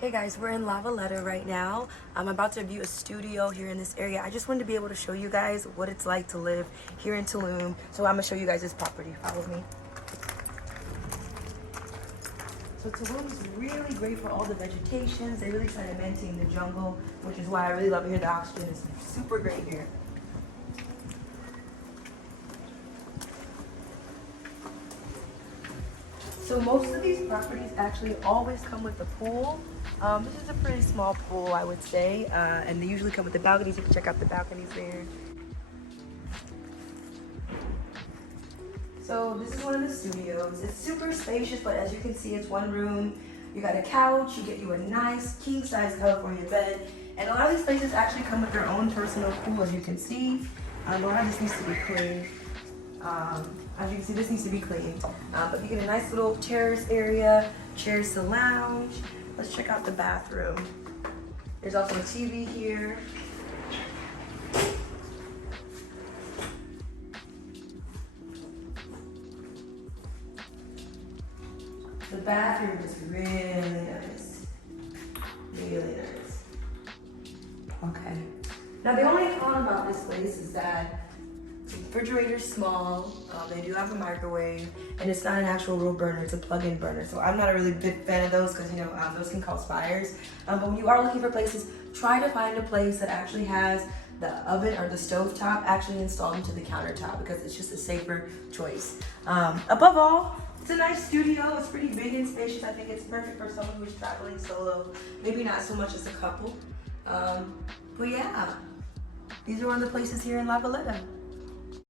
Hey guys, we're in Valeta right now. I'm about to view a studio here in this area. I just wanted to be able to show you guys what it's like to live here in Tulum. So I'm gonna show you guys this property. Follow me. So Tulum is really great for all the vegetations. They really sedimenting the jungle, which is why I really love it here. The oxygen is super great here. So most of these properties actually always come with a pool. This is a pretty small pool, I would say, and they usually come with the balconies. You can check out the balconies there. So this is one of the studios. It's super spacious, but as you can see, it's one room. You got a couch, you get you a nice king-size California bed, and a lot of these places actually come with their own personal pool, as you can see. A lot of this needs to be cleaned. As you can see, this needs to be cleaned. But you get a nice little terrace area, chairs to lounge. Let's check out the bathroom. There's also a TV here. The bathroom is really nice. Really nice. Okay. Now the only con about this place is that the refrigerator's small, they do have a microwave, and it's not an actual real burner, it's a plug-in burner. So I'm not a really big fan of those because, those can cause fires. But when you are looking for places, try to find a place that actually has the oven or the stove top actually installed into the countertop, because it's just a safer choice. Above all, it's a nice studio. It's pretty big and spacious. I think it's perfect for someone who's traveling solo. Maybe not so much as a couple. But yeah, these are one of the places here in Valeta.